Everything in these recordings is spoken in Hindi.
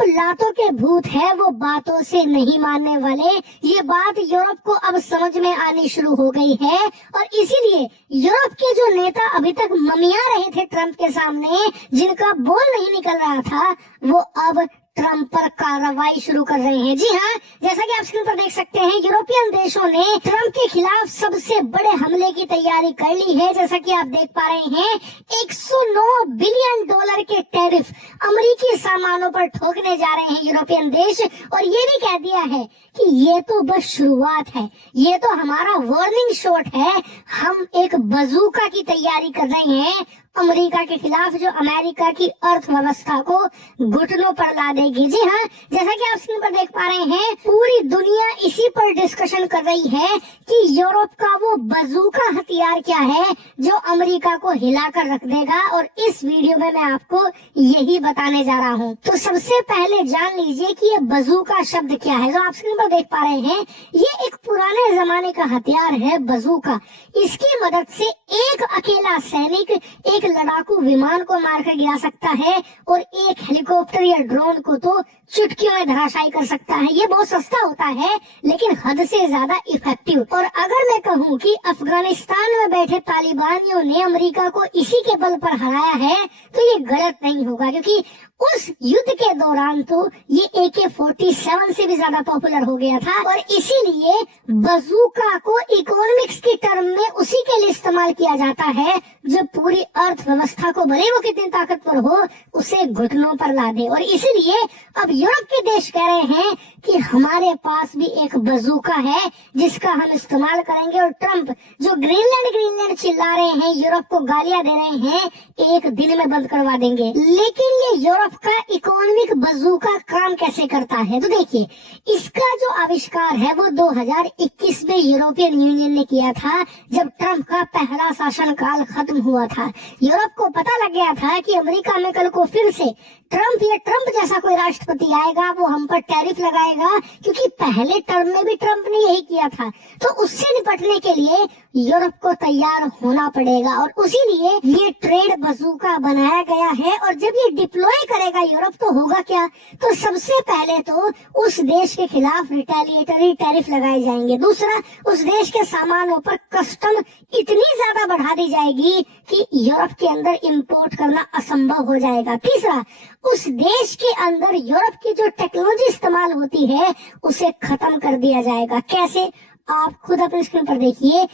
ट्रम्प लातों के भूत है, वो बातों से नहीं मानने वाले। ये बात यूरोप को अब समझ में आनी शुरू हो गई है और इसीलिए यूरोप के जो नेता अभी तक ममिया रहे थे ट्रम्प के सामने, जिनका बोल नहीं निकल रहा था, वो अब ट्रम्प पर कार्रवाई शुरू कर रहे हैं। जी हाँ, जैसा कि आप स्क्रीन पर देख सकते हैं, यूरोपियन देशों ने ट्रम्प के खिलाफ सबसे बड़े हमले की तैयारी कर ली है। जैसा कि आप देख पा रहे हैं, 109 बिलियन डॉलर के टैरिफ अमेरिकी सामानों पर ठोकने जा रहे हैं यूरोपियन देश। और ये भी कह दिया है कि ये तो बस शुरुआत है, ये तो हमारा वार्निंग शॉट है। हम एक बजूका की तैयारी कर रहे हैं अमेरिका के खिलाफ, जो अमेरिका की अर्थव्यवस्था को घुटनों पर ला देगी। जी हाँ, जैसा कि आप स्क्रीन पर देख पा रहे हैं, पूरी दुनिया इसी पर डिस्कशन कर रही है कि यूरोप का वो बजूका हथियार क्या है जो अमेरिका को हिलाकर रख देगा। और इस वीडियो में मैं आपको यही बताने जा रहा हूँ। तो सबसे पहले जान लीजिए कि ये बजूका शब्द क्या है। जो आप स्क्रीन पर देख पा रहे हैं, ये एक पुराने जमाने का हथियार है बजूका। इसकी मदद से एक अकेला सैनिक एक लड़ाकू विमान को मारकर गिरा सकता है और एक हेलीकॉप्टर या ड्रोन को तो चुटकियों में धराशायी कर सकता है। ये बहुत सस्ता होता है लेकिन हद से ज्यादा इफेक्टिव। और अगर मैं कहूँ कि अफगानिस्तान में बैठे तालिबानियों ने अमेरिका को इसी के बल पर हराया है, तो ये गलत नहीं होगा, क्योंकि उस युद्ध के दौरान तो ये AK-47 से भी ज्यादा पॉपुलर हो गया था। और इसीलिए बजूका को इकोनॉमिक्स की टर्म में उसी के लिए इस्तेमाल किया जाता है जो पूरी अर्थव्यवस्था को, भले वो कितनी ताकतवर हो, उसे घुटनों पर ला दे। और इसीलिए अब यूरोप के देश कह रहे हैं कि हमारे पास भी एक बजूका है जिसका हम इस्तेमाल करेंगे। और ट्रम्प जो ग्रीनलैंड चिल्ला रहे हैं, यूरोप को गालियां दे रहे हैं, एक दिन में बंद करवा देंगे। लेकिन ये यूरोप का इकोनॉमिक बजूका काम कैसे करता है, तो देखिए, इसका जो आविष्कार है वो 2021 में यूरोपियन यूनियन ने किया था, जब ट्रम्प का पहला शासनकाल खत्म हुआ था। यूरोप को पता लग गया था कि अमेरिका में कल को फिर से ट्रम्प जैसा कोई राष्ट्रपति आएगा, वो हम पर टैरिफ लगाएगा, क्योंकि पहले टर्म में भी ट्रम्प ने यही किया था। तो उससे निपटने के लिए यूरोप को तैयार होना पड़ेगा और उसी लिए ये ट्रेड बजूका बनाया गया है। और जब ये डिप्लॉय करेगा यूरोप, तो होगा क्या, तो सबसे पहले तो उस देश के खिलाफ रिटेलिएटरी टैरिफ लगाए जाएंगे। दूसरा, उस देश के सामानों पर कस्टम इतनी ज्यादा बढ़ा दी जाएगी कि यूरोप के अंदर इंपोर्ट करना असंभव हो जाएगा। तीसरा, उस देश के अंदर यूरोप की जो टेक्नोलॉजी इस्तेमाल होती है उसे खत्म कर दिया जाएगा। कैसे, आप खुद अपनी स्क्रीन पर देखिए।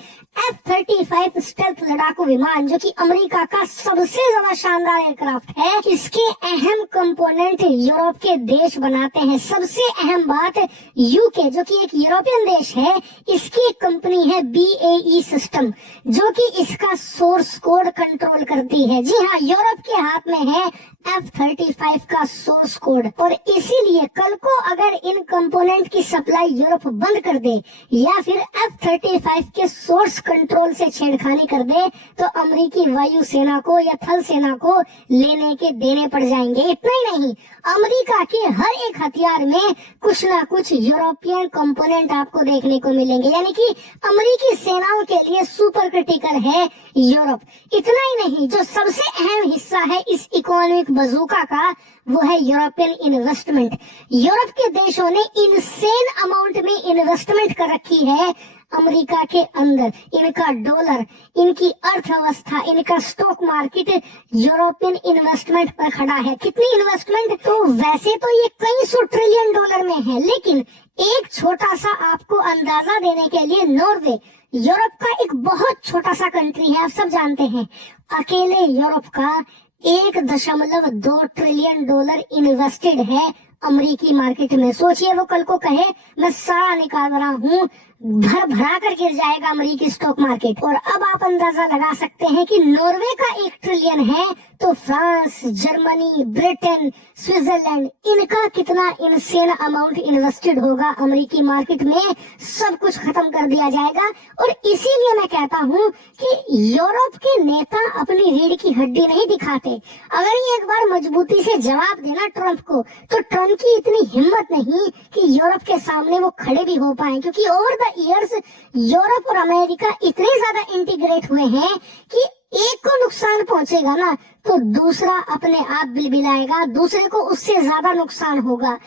F-35 स्टेल्थ लड़ाकू विमान, जो कि अमेरिका का सबसे ज्यादा शानदार एयरक्राफ्ट है, इसके अहम कंपोनेंट यूरोप के देश बनाते हैं। सबसे अहम बात, यूके जो कि एक यूरोपियन देश है, इसकी एक कंपनी है BAE सिस्टम, जो कि इसका सोर्स कोड कंट्रोल करती है। जी हाँ, यूरोप के हाथ में है F-35 का सोर्स कोड। और इसीलिए कल को अगर इन कंपोनेंट की सप्लाई यूरोप बंद कर दे या फिर F-35 के सोर्स कंट्रोल से छेड़खानी कर दे, तो अमेरिकी वायुसेना को या थल सेना को लेने के देने पड़ जाएंगे। इतना ही नहीं, अमेरिका के हर एक हथियार में कुछ ना कुछ यूरोपियन कंपोनेंट आपको देखने को मिलेंगे, यानी कि अमेरिकी सेनाओं के लिए सुपर क्रिटिकल है यूरोप। इतना ही नहीं, जो सबसे अहम हिस्सा है इस इकोनॉमिक बजूका का, वो है यूरोपियन इन्वेस्टमेंट। यूरोप के देशों ने इनसेन अमाउंट में इन्वेस्टमेंट कर रखी है अमेरिका के अंदर। इनका डॉलर, इनकी अर्थव्यवस्था, इनका स्टॉक मार्केट यूरोपियन इन्वेस्टमेंट पर खड़ा है। कितनी इन्वेस्टमेंट, तो वैसे तो ये कई सौ ट्रिलियन डॉलर में है, लेकिन एक छोटा सा आपको अंदाजा देने के लिए, नॉर्वे यूरोप का एक बहुत छोटा सा कंट्री है, आप सब जानते हैं। अकेले यूरोप का 1.2 ट्रिलियन डॉलर इन्वेस्टेड है अमेरिकी मार्केट में। सोचिए, वो कल को कहे मैं सारा निकाल रहा हूँ, भर भरा कर गिर जाएगा अमेरिकी स्टॉक मार्केट। और अब आप अंदाजा लगा सकते हैं कि नॉर्वे का 1 ट्रिलियन है, तो फ्रांस, जर्मनी, ब्रिटेन, स्विट्जरलैंड, इनका कितना इनसेन अमाउंट इन्वेस्टेड होगा अमेरिकी मार्केट में। सब कुछ खत्म कर दिया जाएगा। और इसीलिए मैं कहता हूँ कि यूरोप के नेता अपनी रीढ़ की हड्डी नहीं दिखाते। अगर ये एक बार मजबूती से जवाब देना ट्रम्प को, तो ट्रम्प की इतनी हिम्मत नहीं कि यूरोप के सामने वो खड़े भी हो पाए, क्योंकि ओवर द ईयर्स यूरोप और अमेरिका इतने ज्यादा इंटीग्रेट हुए हैं कि एक को नुकसान पहुंचेगा ना तो दूसरा अपने आप बिलबिलाएगा, दूसरे को उससे ज्यादा नुकसान होगा।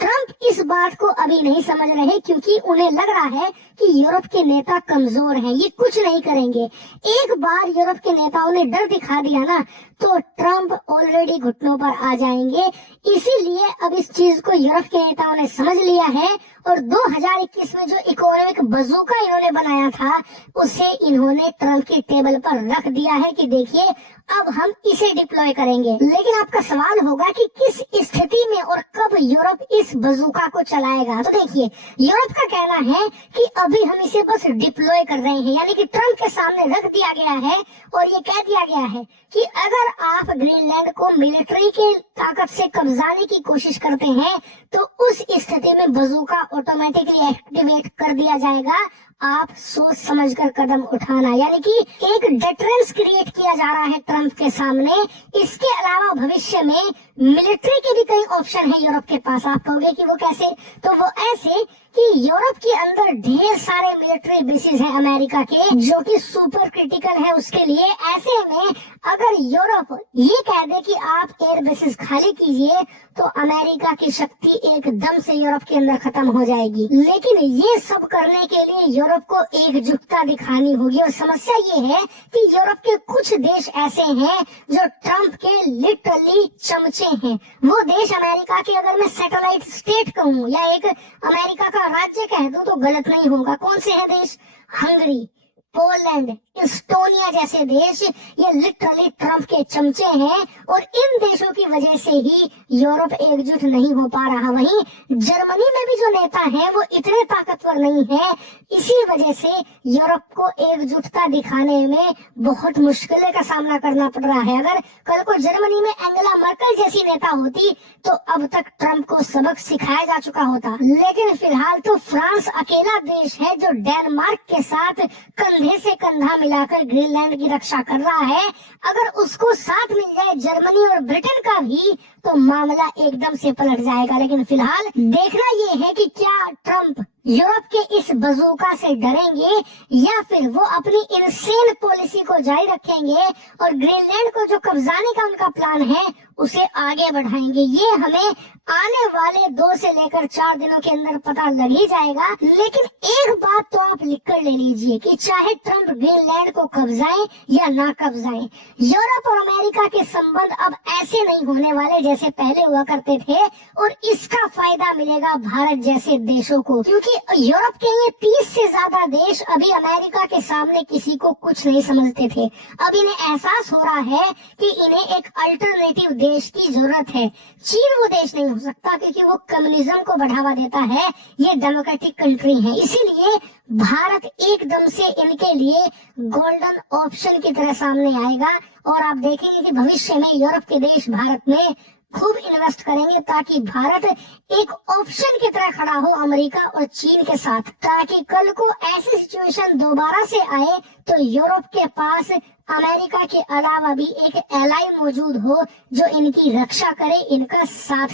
ट्रंप इस बात को अभी नहीं समझ रहे क्योंकि उन्हें लग रहा है कि यूरोप के नेता कमजोर हैं, ये कुछ नहीं करेंगे। एक बार यूरोप के नेताओं ने डर दिखा दिया ना तो ट्रंप ऑलरेडी घुटनों पर आ जाएंगे। इसीलिए अब इस चीज को यूरोप के नेताओं ने समझ लिया है और 2021 में जो इकोनॉमिक बजूका इन्होंने बनाया था उसे इन्होंने ट्रंप की टेबल पर रख दिया है कि देखिए अब हम इसे डिप्लॉय करेंगे। लेकिन आपका सवाल होगा कि किस स्थिति में और कब यूरोप इस बजूका को चलाएगा। तो देखिए यूरोप का कहना है कि अभी हम इसे बस डिप्लॉय कर रहे हैं, यानी कि ट्रंप के सामने रख दिया गया है और ये कह दिया गया है कि अगर आप ग्रीनलैंड को मिलिट्री के ताकत से कब्जाने की कोशिश करते हैं तो उस स्थिति में बजूका ऑटोमेटिकली एक्टिवेट कर दिया जाएगा। आप सोच समझकर कदम उठाना, यानी कि एक डिटरेंस क्रिएट किया जा रहा है ट्रंप के सामने। इसके अलावा भविष्य में मिलिट्री के भी कई ऑप्शन है यूरोप के पास। आप कहोगे कि वो कैसे? तो वो ऐसे कि यूरोप के अंदर ढेर सारे मिलिट्री बेसिस हैं अमेरिका के जो कि सुपर क्रिटिकल है उसके लिए। ऐसे में अगर यूरोप ये कह दे कि आप एयर बेसिस खाली कीजिए तो अमेरिका की शक्ति एकदम से यूरोप के अंदर खत्म हो जाएगी। लेकिन ये सब करने के लिए यूरोप को एकजुटता दिखानी होगी और समस्या ये है कि यूरोप के कुछ देश ऐसे हैं जो ट्रंप के लिटरली चमचे हैं। वो देश अमेरिका के, अगर मैं सैटेलाइट स्टेट कहूँ या एक अमेरिका का राज्य कह दूं तो गलत नहीं होगा। कौन से हैं देश? हंगरी, पोलैंड, इस्टोनिया जैसे देश ये लिटरली ट्रंप के चमचे हैं और इन देशों की वजह से ही यूरोप एकजुट नहीं हो पा रहा। वहीं जर्मनी में भी जो नेता हैं वो इतने ताकतवर नहीं है, इसी वजह से यूरोप को एकजुटता दिखाने में बहुत मुश्किलों का सामना करना पड़ रहा है। अगर कल को जर्मनी में एंगेला मर्केल जैसी नेता होती तो अब तक ट्रंप को सबक सिखाया जा चुका होता। लेकिन फिलहाल तो फ्रांस अकेला देश है जो डेनमार्क के साथ कंधे से कंधा मिलाकर ग्रीनलैंड की रक्षा कर रहा है। अगर उसको साथ मिल जाए जर्मनी और ब्रिटेन का भी तो मामला एकदम से पलट जाएगा। लेकिन फिलहाल देखना ये है कि क्या ट्रंप यूरोप के इस बजूका से डरेंगे या फिर वो अपनी इनसेन पॉलिसी को जारी रखेंगे और ग्रीनलैंड को जो कब्जाने का उनका प्लान है उसे आगे बढ़ाएंगे। ये हमें आने वाले 2 से लेकर 4 दिनों के अंदर पता लग ही जाएगा। लेकिन एक बात तो आप लिख कर ले लीजिए कि चाहे ट्रंप ग्रीनलैंड को कब्जाएं या ना कब्जाएं, यूरोप और अमेरिका के संबंध अब ऐसे नहीं होने वाले जैसे पहले हुआ करते थे और इसका फायदा मिलेगा भारत जैसे देशों को, क्योंकि यूरोप के ये 30 से ज्यादा देश अभी अमेरिका के सामने किसी को कुछ नहीं समझते थे। अब इन्हें एहसास हो रहा है कि इन्हें एक अल्टरनेटिव देश की जरूरत है। चीन वो देश नहीं हो सकता क्योंकि वो कम्युनिज्म को बढ़ावा देता है, ये डेमोक्रेटिक कंट्री है। इसीलिए भारत एकदम से इनके लिए गोल्डन ऑप्शन की तरह सामने आएगा और आप देखेंगे कि भविष्य में यूरोप के देश भारत में खूब इन्वेस्ट करेंगे ताकि भारत एक ऑप्शन की तरह खड़ा हो अमेरिका और चीन के साथ, ताकि कल को ऐसी सिचुएशन दोबारा से आए तो यूरोप के पास अमेरिका के अलावा भी एक एलाई मौजूद हो जो इनकी रक्षा करे, इनका साथ